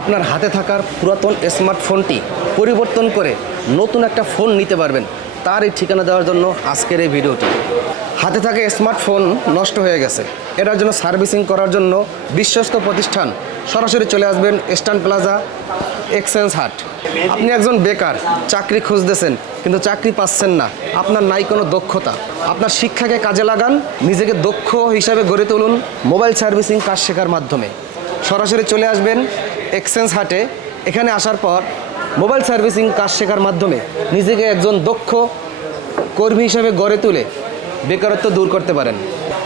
আপনার হাতে থাকার পুরাতন স্মার্টফোনটি পরিবর্তন করে নতুন একটা ফোন নিতে পারবেন তার এই ঠিকানা দেওয়ার জন্য আজকের এই ভিডিওটি। হাতে থাকা স্মার্টফোন নষ্ট হয়ে গেছে। এটার জন্য সার্ভিসিং করার জন্য বিশ্বস্ত প্রতিষ্ঠান সরাসরি চলে আসবেন স্ট্যান্ড প্লাজা এক্সচেঞ্জ হাট। আপনি একজন বেকার, চাকরি খুঁজতেছেন, কিন্তু চাকরি পাচ্ছেন না। আপনার নাই কোনো দক্ষতা। আপনার শিক্ষাকে কাজে লাগান, নিজেকে দক্ষ হিসাবে গড়ে তুলুন মোবাইল সার্ভিসিং কাজ শেখার মাধ্যমে। সরাসরি চলে আসবেন এক্সচেঞ্জ হাটে এখানে আসার পর মোবাইল সার্ভিসিং কাজ শেখার মাধ্যমে নিজেকে একজন দক্ষ কর্মী হিসেবে গড়ে তুলে বেকারত্ব দূর করতে পারেন।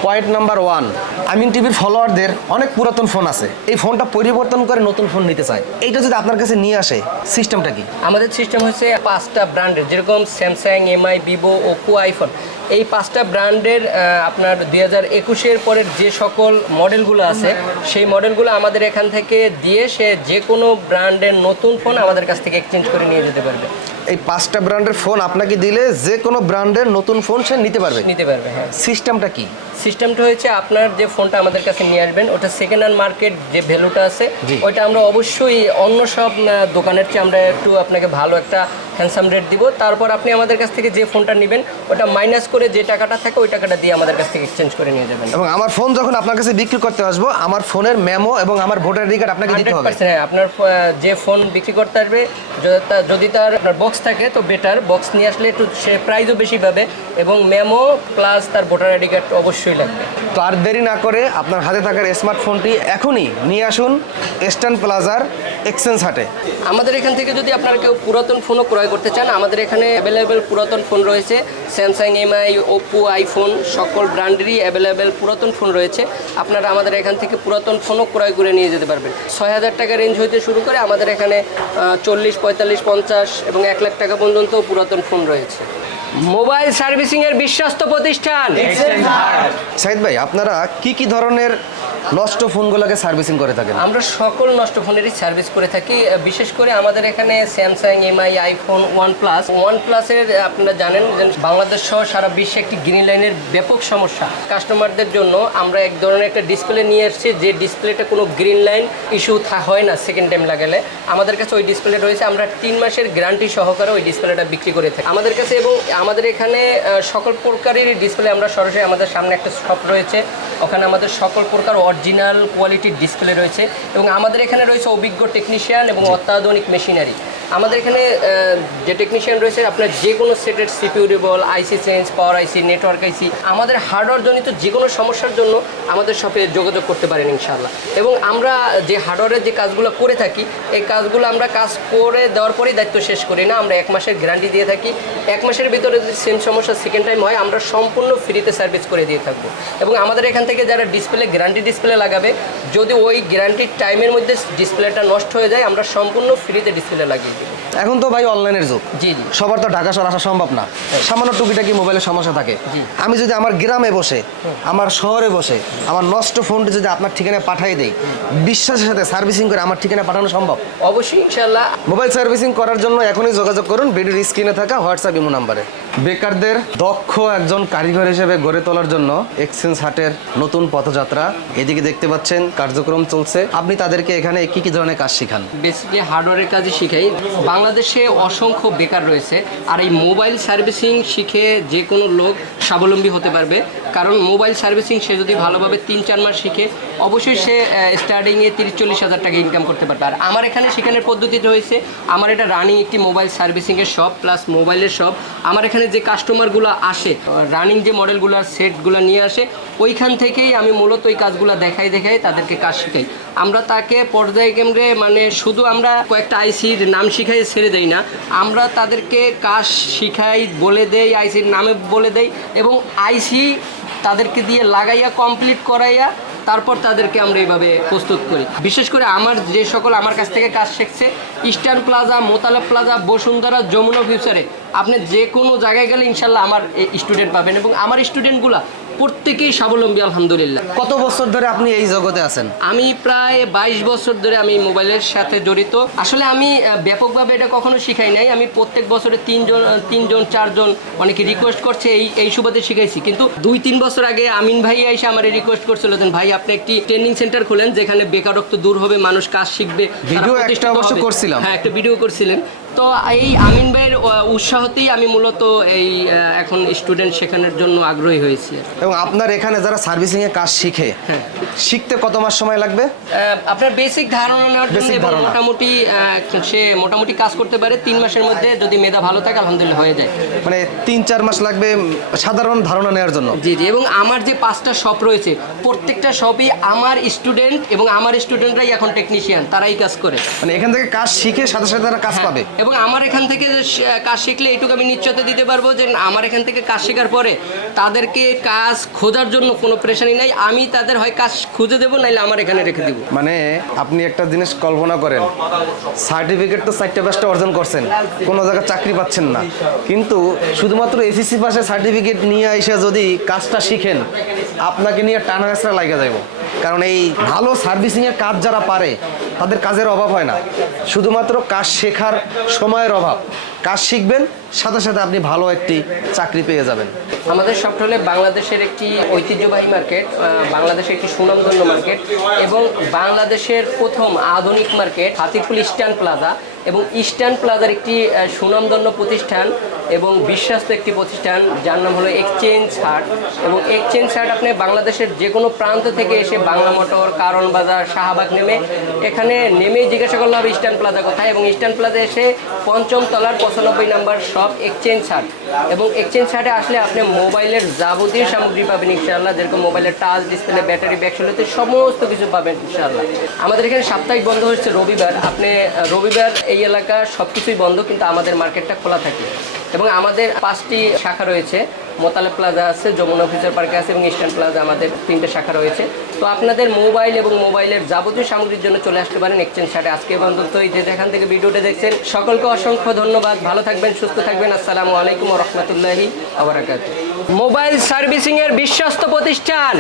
Point number one. আমিন টিভির ফলোয়ারদের অনেক পুরাতন ফোন আছে। এই ফোনটা পরিবর্তন করে নতুন ফোন নিতে চায়। এইটা যদি আপনার কাছে নিয়ে আসে, সিস্টেমটা কি? আমাদের সিস্টেম হচ্ছে পাঁচটা ব্র্যান্ডের, যেরকম Samsung, Mi, Vivo, Oppo, iPhone. এই পাঁচটা ব্র্যান্ডের আপনার দুই হাজার একুশের পরের যে সকল মডেলগুলো আছে, সেই মডেলগুলো আমাদের এখান থেকে দিয়ে সে যে কোনো ব্র্যান্ডের নতুন ফোন আমাদের কাছ থেকে এক্সচেঞ্জ করে নিয়ে যেতে পারবে। এই পাঁচটা ব্র্যান্ডের ফোন আপনাকে দিলে যে কোনো ব্র্যান্ডের নতুন ফোন সে নিতে পারবে। নিতে পারবে হ্যাঁ। সিস্টেমটা কি? সিস্টেমটা হয়েছে আপনার যে ফোনটা আমাদের কাছে নিয়ে আসবেন ওটা সেকেন্ড হ্যান্ড মার্কেট যে ভ্যালুটা আছে ওইটা আমরা অবশ্যই অন্য সব দোকানের চেয়ে আমরা একটু আপনাকে ভালো একটা হ্যান্ডসাম রেট দিব। তারপর আপনি আমাদের কাছ থেকে যে ফোনটা নেবেন ওটা মাইনাস করে যে টাকাটা থাকে ওই টাকাটা দিয়ে আমাদের কাছ থেকে এক্সচেঞ্জ করে নিয়ে যাবেন। এবং আমার ফোন যখন আপনার কাছে বিক্রি করতে আসব আমার ফোনের মেমো এবং আমার ভোটার আইডি কার্ড আপনাকে দিতে হবে। হ্যাঁ আপনার যে ফোন বিক্রি করতে আসবে যদি তার আপনার বক্স থাকে তো বেটার বক্স নিয়ে আসলে একটু সে প্রাইসও বেশি পাবে এবং মেমো প্লাস তার ভোটার আইডি কার্ড অবশ্যই লাগবে। তো আর দেরি না করে আপনার হাতে থাকার স্মার্টফোনটি এখনই নিয়ে আসুন ইস্টার্ন প্লাজার এক্সচেঞ্জ হাটে। আমাদের এখান থেকে যদি আপনার কেউ পুরাতন ফোনও ক্রয় করতে চান আমাদের এখানে অ্যাভেলেবেল পুরাতন ফোন রয়েছে স্যামসাং এমআই ওপো আইফোন সকল ব্র্যান্ডেরই অ্যাভেলেবেল পুরাতন ফোন রয়েছে। আপনারা আমাদের এখান থেকে পুরাতন ফোনও ক্রয় করে নিয়ে যেতে পারবেন। ছয় হাজার টাকা রেঞ্জ হইতে শুরু করে আমাদের এখানে চল্লিশ পঁয়তাল্লিশ পঞ্চাশ এবং এক লাখ টাকা পর্যন্ত পুরাতন ফোন রয়েছে। মোবাইল সার্ভিসিং এর বিশ্বস্ত প্রতিষ্ঠান! সাইদ ভাই আপনারা কি কি ধরনের নষ্ট ফোনগুলোকে সার্ভিসিং করে থাকেন। আমরা সকল নষ্ট ফোনেরই সার্ভিস করে থাকি বিশেষ করে আমাদের এখানে Samsung Mi iPhone OnePlus one প্লাসের আপনারা জানেন বাংলাদেশ সহ সারা বিশ্বে একটি গ্রিন লাইনের ব্যাপক সমস্যা। কাস্টমারদের জন্য আমরা এক ধরনের একটা ডিসপ্লে নিয়ে এসেছি, যে ডিসপ্লেটা কোনো গ্রিন লাইন ইস্যু হয় না সেকেন্ড টাইম লাগালে। আমাদের কাছে ওই ডিসপ্লে রয়েছে, আমরা তিন মাসের গ্যারান্টি সহকারে ওই ডিসপ্লেটা বিক্রি করে থাকি। আমাদের কাছে এবং আমাদের এখানে সকল প্রকারের ডিসপ্লে আমরা সরাসরি আমাদের সামনে একটা শপ রয়েছে। ওখানে আমাদের সকল প্রকার অরিজিনাল কোয়ালিটির ডিসপ্লে রয়েছে এবং আমাদের এখানে রয়েছে অভিজ্ঞ টেকনিশিয়ান এবং অত্যাধুনিক মেশিনারি আমাদের এখানে যে টেকনিশিয়ান রয়েছে, আপনার যে কোনো সেটের সিপিউরি বল আইসি চেঞ্জ পাওয়ার আইসি নেটওয়ার্ক আইসি আমাদের হার্ডওয়্যার জনিত যে কোনো সমস্যার জন্য আমাদের শপে যোগাযোগ করতে পারেন ইনশাআল্লাহ। এবং আমরা যে হার্ডওয়্যারের যে কাজগুলো করে থাকি, এই কাজগুলো আমরা কাজ করে দেওয়ার পরেই দায়িত্ব শেষ করি না। আমরা এক মাসের গ্যারান্টি দিয়ে থাকি। এক মাসের ভিতরে যদি সেম সমস্যা সেকেন্ড টাইম হয়, আমরা সম্পূর্ণ ফ্রিতে সার্ভিস করে দিয়ে থাকব। এবং আমাদের এখান থেকে যারা ডিসপ্লে গ্যারান্টি ডিসপ্লে লাগাবে, যদি ওই গ্যারান্টির টাইমের মধ্যে ডিসপ্লেটা নষ্ট হয়ে যায়, আমরা সম্পূর্ণ ফ্রিতে ডিসপ্লে লাগিয়ে এখন তো ভাই অনলাইনের যুগ। জি জি। সবার তো ঢাকা শহর আসা সম্ভব না। সামান্য টুকিটাকি মোবাইলের সমস্যা থাকে। আমি যদি আমার গ্রামে বসে আমার শহরে বসে আমার নষ্ট ফোনটি যদি আপনার ঠিকানায় পাঠিয়ে দেই বিশ্বাসের সাথে সার্ভিসিং করে আমার ঠিকানায় পাঠানো সম্ভব? অবশ্যই ইনশাল্লাহ মোবাইল সার্ভিসিং করার জন্য এখনই যোগাযোগ করুন ভিডিওর স্ক্রিনে থাকা হোয়াটসঅ্যাপ ইমো নাম্বারে। বেকারদের দক্ষ একজন কারিগর হিসেবে গড়ে তোলার জন্য এক্সচেঞ্জ হাটের নতুন পথযাত্রা এদিকে দেখতে পাচ্ছেন কার্যক্রম চলছে। আপনি তাদেরকে এখানে কি কি ধরনের কাজ শিখান? বেসিক্যালি হার্ডওয়্যারের কাজই শিখাই। বাংলাদেশে অসংখ্য বেকার রয়েছে, আর এই মোবাইল সার্ভিসিং শিখে যে কোনো লোক স্বাবলম্বী হতে পারবে। কারণ মোবাইল সার্ভিসিং সে যদি ভালোভাবে তিন, চার মাস শিখে, অবশ্যই সে স্টার্টিংয়ে তিরিশ চল্লিশ হাজার টাকা ইনকাম করতে পারবে। আর আমার এখানে শেখানোর পদ্ধতিটা হয়েছে, আমার এটা রানিং একটি মোবাইল সার্ভিসিংয়ের শপ প্লাস মোবাইলের শপ আমার এখানে যে কাস্টমারগুলো আসে রানিং যে মডেলগুলো সেটগুলো নিয়ে আসে, ওইখান থেকেই আমি মূলত ওই কাজগুলো দেখাই দেখাই তাদেরকে কাজ শিখাই। আমরা তাকে পর্যায়ে কেন্দ্রে মানে শুধু আমরা কয়েকটা আইসির নাম শিখাই ছেড়ে দেই না। আমরা তাদেরকে কাজ শিখাই, বলে দেই, আইসির নামে বলে দেই এবং আইসি তাদেরকে দিয়ে লাগাইয়া কমপ্লিট করাইয়া তারপর তাদেরকে আমরা এইভাবে প্রস্তুত করি। বিশেষ করে আমার যে সকল আমার কাছ থেকে কাজ শিখছে Eastern Plaza Motaleb Plaza Bashundhara, Jamuna ফিউচারে আপনি যে কোনো জায়গায় গেলে ইনশাল্লাহ আমার স্টুডেন্ট পাবেন এবং আমার স্টুডেন্টগুলা প্রত্যেকেই স্বাবলম্বী আলহামদুলিল্লাহ। কত বছর ধরে আপনি এই জগতে আছেন? আমি প্রায় বাইশ বছর ধরে আমি মোবাইলের সাথে জড়িত। আসলে আমি ব্যাপকভাবে এটা কখনো শিখাই নাই। আমি প্রত্যেক বছরে তিনজন তিনজন চারজন অনেকে রিকোয়েস্ট করছে এই এই সুবাদে শিখাইছি। কিন্তু দুই তিন বছর আগে আমিন ভাই এসে আমার রিকোয়েস্ট করছিল ভাই আপনি একটি ট্রেনিং সেন্টার খোলেন যেখানে বেকারত্ব দূর হবে মানুষ কাজ শিখবে ভিডিও একটা অবশ্য করছিলাম। হ্যাঁ একটা ভিডিও করছিলেন। তো এই আমিন ভাইয়ের উৎসাহতেই আমি মূলত এই এখন স্টুডেন্ট শেখানোর জন্য আগ্রহী হয়েছি। এবং আপনার এখানে যারা সার্ভিসিং এ কাজ শিখে হ্যাঁ। শিখতে কত মাস সময় লাগবে? আপনার বেসিক ধারণা নেওয়ার জন্য ধারণা। মোটামুটি সে মোটামুটি কাজ করতে পারে তিন মাসের মধ্যে যদি মেধা ভালো থাকে আলহামদুলিল্লাহ হয়ে যায়। মানে তিন চার মাস লাগবে সাধারণ ধারণা নেওয়ার জন্য? জি জি এবং আমার যে পাঁচটা শপ রয়েছে প্রত্যেকটা শপই আমার স্টুডেন্ট এবং আমার স্টুডেন্টরাই এখন টেকনিশিয়ান তারাই কাজ করে। মানে এখান থেকে কাজ শিখে সাথে সাথে তারা কাজ হ্যাঁ, পাবে? এবং আমার এখান থেকে কাজ শিখলে এইটুকু আমি নিশ্চয়তা দিতে পারব যে আমার এখান থেকে কাজ শেখার পরে তাদেরকে কাজ খোঁজার জন্য কোনো প্রেশারই নাই। আমি তাদের হয় কাজ খুঁজে দেবো, নাইলে আমার এখানে রেখে দেবো। মানে আপনি একটা জিনিস কল্পনা করেন সার্টিফিকেট তো চারটে পাঁচটা অর্জন করছেন, কোনো জায়গায় চাকরি পাচ্ছেন না। কিন্তু শুধুমাত্র এসএসসি পাশে সার্টিফিকেট নিয়ে এসে যদি কাজটা শিখেন, আপনাকে নিয়ে টানা লাগে যাইব কারণ এই ভালো সার্ভিসিংয়ের কাজ যারা পারে তাদের কাজের অভাব হয় না। শুধুমাত্র কাজ শেখার সময়ের অভাব। কাজ শিখবেন, সাথে সাথে আপনি ভালো একটি চাকরি পেয়ে যাবেন। আমাদের সবটা হলে বাংলাদেশের একটি ঐতিহ্যবাহী মার্কেট বাংলাদেশের একটি সুনামধন্য মার্কেট এবং বাংলাদেশের প্রথম আধুনিক মার্কেট হাতিরপুল ইস্টার্ন প্লাজা এবং ইস্টার্ন প্লাজার একটি সুনামধন্য প্রতিষ্ঠান এবং বিশ্বস্ত একটি প্রতিষ্ঠান, যার নাম হলো এক্সচেঞ্জ হাট এবং এক্সচেঞ্জ হাট আপনি বাংলাদেশের যে কোনো প্রান্ত থেকে এসে বাংলা মোটর, কারণ বাজার, শাহবাগ নেমে এখানে নেমেই জিজ্ঞাসা করলে হবে ইস্টার্ন প্লাজা কোথায় এবং ইস্টার্ন প্লাজা এসে পঞ্চম তলার পঁচানব্বই নাম্বার শপ এক্সচেঞ্জ হাট এবং এক্সচেঞ্জ হাটে আসলে আপনি মোবাইলের যাবতীয় সামগ্রী পাবেন ইনশাআল্লাহ। যেরকম মোবাইলের টাচ ডিসপ্লে ব্যাটারি ব্যাকসুলিতে সমস্ত কিছু পাবেন ইনশাআল্লাহ। আমাদের এখানে সাপ্তাহিক বন্ধ হচ্ছে রবিবার। আপনি রবিবার এই এলাকা সব কিছুই বন্ধ, কিন্তু আমাদের মার্কেটটা খোলা থাকে। এবং আমাদের পাঁচটি শাখা রয়েছে। মোতালে প্লাজা আছে, যমুনা ফিচার পার্কে আছে এবং ইস্টার্ন প্লাজা আমাদের তিনটে শাখা রয়েছে। তো আপনাদের মোবাইল এবং মোবাইলের যাবতীয় সামগ্রীর জন্য চলে আসতে পারেন এক্সচেঞ্জ সাথে আজকে পর্যন্ত এই যে যেখান থেকে ভিডিওটা দেখছেন, সকলকে অসংখ্য ধন্যবাদ। ভালো থাকবেন, সুস্থ থাকবেন। আসসালামু আলাইকুম রহমতুল্লাহি আবরাকাত মোবাইল সার্ভিসিংয়ের বিশ্বস্ত প্রতিষ্ঠান।